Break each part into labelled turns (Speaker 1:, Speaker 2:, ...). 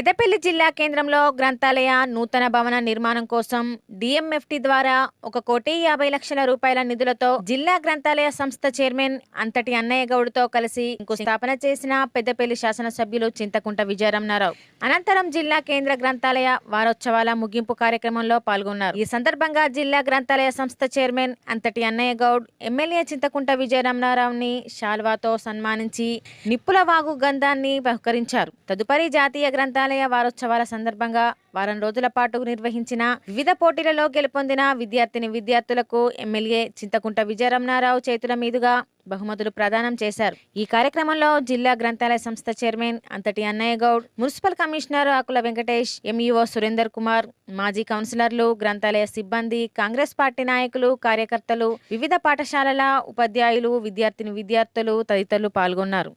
Speaker 1: పెద్దపల్లి జిల్లా కేంద్రంలో గ్రంథాలయ నూతన భవన నిర్మాణం కోసం డిఎంఎఫ్టి ద్వారా ఒక కోటి యాభై లక్షల రూపాయల నిధులతో జిల్లా గ్రంథాలయ సంస్థ చైర్మన్ అంతటి అన్నయ్య గౌడ్తో కలిసి స్థాపన చేసిన పెద్దపల్లి శాసనసభ్యులు చింతకుంట విజయరమణారావు. అనంతరం జిల్లా కేంద్ర గ్రంథాలయ వారోత్సవాల ముగింపు కార్యక్రమంలో పాల్గొన్నారు. ఈ సందర్భంగా జిల్లా గ్రంథాలయ సంస్థ చైర్మన్ అంతటి అన్నయ్య గౌడ్ ఎమ్మెల్యే చింతకుంట విజయరమణారావుని శాల్వాతో సన్మానించి నిప్పుల వాగు గంధాన్ని బహుకరించారు. తదుపరి జాతీయ గ్రంథాలయ వారోత్సవాల సందర్భంగా వారం రోజుల పాటు నిర్వహించిన వివిధ పోటీలలో గెలుపొందిన విద్యార్థిని విద్యార్థులకు ఎమ్మెల్యే చింతకుంట విజయరమణారావు చేతుల మీదుగా బహుమతులు ప్రదానం చేశారు. ఈ కార్యక్రమంలో జిల్లా గ్రంథాలయ సంస్థ chairman Anthati Annaiah Goud municipal commissioner Akula Venkatesh MEO Surender Kumar మాజీ కౌన్సిలర్లు గ్రంథాలయ సిబ్బంది కాంగ్రెస్ పార్టీ నాయకులు కార్యకర్తలు వివిధ పాఠశాలల ఉపాధ్యాయులు విద్యార్థిని విద్యార్థులు తదితరులు పాల్గొన్నారు.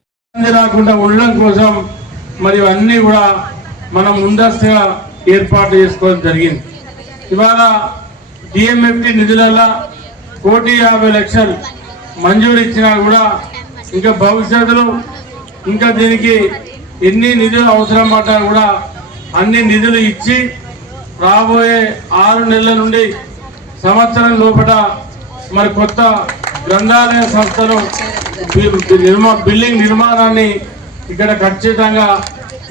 Speaker 2: రాకుండా ఉండడం కోసం మరియు అన్ని కూడా మనం ముందస్తుగా ఏర్పాటు చేసుకోవడం జరిగింది. ఇవాళ డిఎంఎఫ్టి నిధులలో కోటి యాభై లక్షలు మంజూరు ఇచ్చినా కూడా ఇంకా భవిష్యత్తులో ఇంకా దీనికి ఎన్ని నిధులు అవసరం పడ్డా కూడా అన్ని నిధులు ఇచ్చి రాబోయే ఆరు నెలల నుండి సంవత్సరం లోపల మరి కొత్త గ్రంథాలయ సంస్థలు నిర్మా బిల్డింగ్ నిర్మాణాన్ని ఇక్కడ ఖచ్చితంగా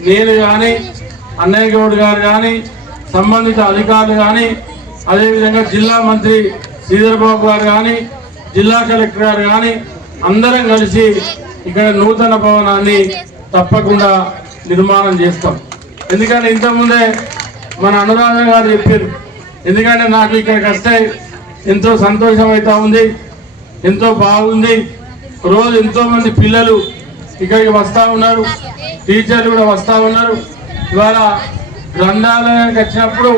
Speaker 2: నేను కానీ అన్నయ్య గౌడ్ గారు కానీ సంబంధిత అధికారులు కానీ అదేవిధంగా జిల్లా మంత్రి శ్రీధర్బాబు గారు కానీ జిల్లా కలెక్టర్ గారు కానీ అందరం కలిసి ఇక్కడ నూతన భవనాన్ని తప్పకుండా నిర్మాణం చేస్తాం. ఎందుకంటే ఇంతకుముందే మన అనురాధ గారు చెప్పారు ఎందుకంటే నాకు ఇక్కడికి వస్తే ఎంతో సంతోషం అవుతా ఉంది ఎంతో బాగుంది రోజు ఎంతో మంది పిల్లలు ఇక్కడికి వస్తూ ఉన్నారు టీచర్లు కూడా వస్తూ ఉన్నారు ఇవాళ గ్రంథాలయానికి వచ్చినప్పుడు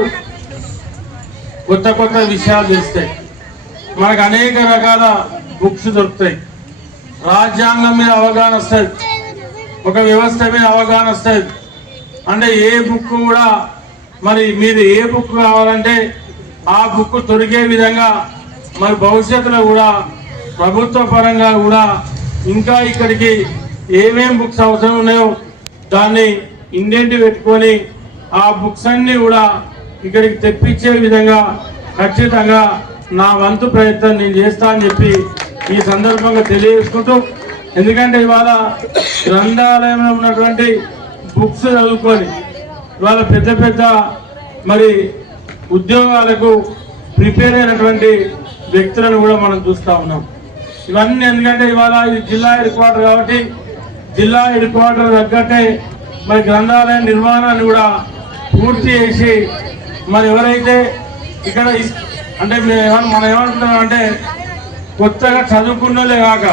Speaker 2: కొత్త కొత్త విషయాలు తెలుస్తాయి. మనకు అనేక రకాల బుక్స్ దొరుకుతాయి. రాజ్యాంగం మీద అవగాహన వస్తుంది. ఒక వ్యవస్థ మీద అవగాహన వస్తుంది. అంటే ఏ బుక్ కూడా మరి మీరు ఏ బుక్ కావాలంటే ఆ బుక్ దొరికే విధంగా మరి భవిష్యత్తులో కూడా ప్రభుత్వ పరంగా కూడా ఇంకా ఇక్కడికి ఏమేం బుక్స్ అవసరం ఉన్నాయో దాన్ని ఇండెంట్ పెట్టుకొని ఆ బుక్స్ అన్ని కూడా ఇక్కడికి తెప్పించే విధంగా ఖచ్చితంగా నా వంతు ప్రయత్నం నేను చేస్తా అని చెప్పి ఈ సందర్భంగా తెలియజేసుకుంటూ ఎందుకంటే ఇవాళ గ్రంథాలయంలో ఉన్నటువంటి బుక్స్ చదువుకొని ఇవాళ పెద్ద పెద్ద మరి ఉద్యోగాలకు ప్రిపేర్ అయినటువంటి వ్యక్తులను కూడా మనం చూస్తూ ఉన్నాం. ఇవన్నీ ఎందుకంటే ఇవాళ ఇది జిల్లా హెడ్ క్వార్టర్ కాబట్టి జిల్లా హెడ్ క్వార్టర్ తగ్గట్టే మరి గ్రంథాలయ నిర్మాణాన్ని కూడా పూర్తి చేసి మరి ఎవరైతే ఇక్కడ అంటే మేము మనం ఏమంటున్నాం అంటే కొత్తగా చదువుకున్నలే కాక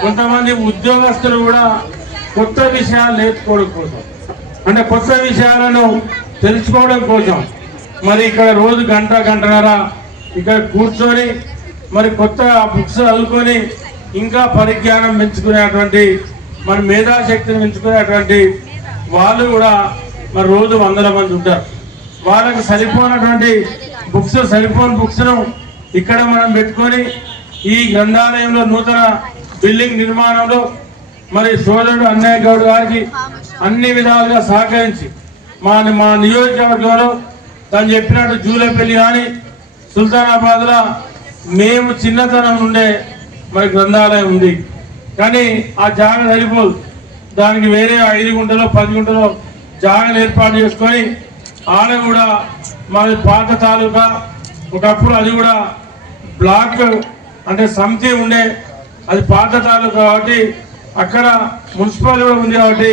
Speaker 2: కొంతమంది ఉద్యోగస్తులు కూడా కొత్త విషయాలు నేర్చుకోవడం కోసం. అంటే కొత్త విషయాలను తెలుసుకోవడం కోసం. మరి ఇక్కడ రోజు గంట గంటన్నర ఇక్కడ కూర్చొని మరి కొత్త బుక్స్ చదువుకొని ఇంకా పరిజ్ఞానం పెంచుకునేటువంటి మరి మేధాశక్తిని పెంచుకునేటువంటి వాళ్ళు కూడా మరి రోజు వందల మంది ఉంటారు. వాళ్ళకి సరిపోనటువంటి బుక్స్ సరిపోని బుక్స్ను ఇక్కడ మనం పెట్టుకొని ఈ గ్రంథాలయంలో నూతన బిల్డింగ్ నిర్మాణంలో మరి సోదరుడు అన్నయ్య గౌడ్ గారికి అన్ని విధాలుగా సహకరించి మా మా నియోజకవర్గంలో తను చెప్పినట్టు జూలపల్లి కానీ సుల్తానాబాద్లో మేము చిన్నతనం నుండే మరి గ్రంథాలయం ఉంది. కానీ ఆ జాగ సరిపోదు. దానికి వేరే ఐదు గుంటలో పది గుంటలో జాగాలు ఏర్పాటు చేసుకొని ఆడ కూడా మాది పాత తాలూకా ఒకప్పుడు అది కూడా బ్లాక్ అంటే సమితి ఉండే అది పాత తాలూకా కాబట్టి అక్కడ మున్సిపల్ కూడా ఉంది కాబట్టి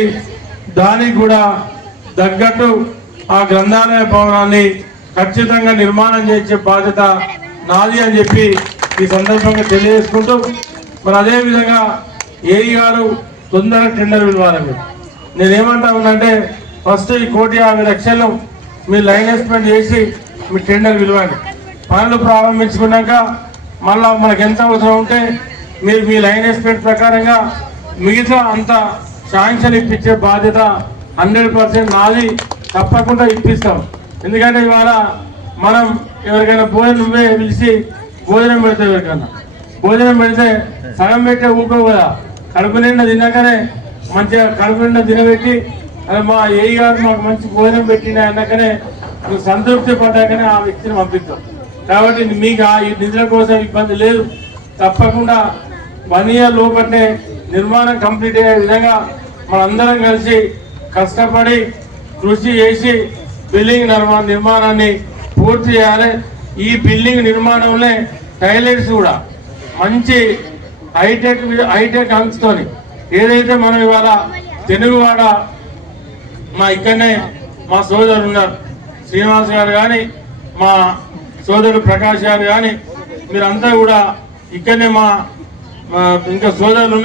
Speaker 2: దానికి కూడా తగ్గట్టు ఆ గ్రంథాలయ భవనాన్ని ఖచ్చితంగా నిర్మాణం చేసే బాధ్యత నాది అని చెప్పి ఈ సందర్భంగా తెలియజేసుకుంటూ మరి అదేవిధంగా ఏఈ గారు తొందరగా టెండర్ పిలవాలి నేనేమంటా ఉందంటే ఫస్ట్ ఈ కోటి యాభై లక్షలు మీరు లైన్ ఎస్పెండ్ చేసి మీ టెండర్ పిలవండి పనులు ప్రారంభించుకున్నాక మళ్ళా మనకు ఎంత అవసరం ఉంటే మీరు మీ లైన్ ఎస్పెండ్ ప్రకారంగా మిగతా అంత శాంక్షన్ ఇప్పించే బాధ్యత హండ్రెడ్ పర్సెంట్ నాది. తప్పకుండా ఇప్పిస్తాం. ఎందుకంటే ఇవాళ మనం ఎవరికైనా భోజనం పిలిచి భోజనం పెడితే ఎవరికైనా. భోజనం పెడితే సగం పెట్టే ఊకో కదా. కడుపు నిండా తిన్నాకనే మంచిగా కడుపు నిండా తినబెట్టి అదే మా ఏ గారు మాకు మంచి భోజనం పెట్టిన అన్నాకనే నువ్వు సంతృప్తి పడ్డాకనే ఆ వ్యక్తిని పంపిస్తాం కాబట్టి మీకు ఆ ఈ నిధుల కోసం ఇబ్బంది లేదు. తప్పకుండా వన్ ఇయర్ లోపలనే నిర్మాణం కంప్లీట్ అయ్యే విధంగా మనందరం కలిసి కష్టపడి కృషి చేసి బిల్డింగ్ నిర్మాణ నిర్మాణాన్ని పూర్తి చేయాలి. ఈ బిల్డింగ్ నిర్మాణంలో టైలెట్స్ కూడా మంచి హైటెక్ హైటెక్ అంచుతోని ఏదైతే మనం ఇవాళ తెలుగువాడ మా ఇక్కడనే మా సోదరులు ఉన్నారు. శ్రీనివాస్ గారు కానీ మా సోదరుడు ప్రకాష్ గారు కానీ మీరంతా కూడా ఇక్కడనే మా ఇంకా సోదరులు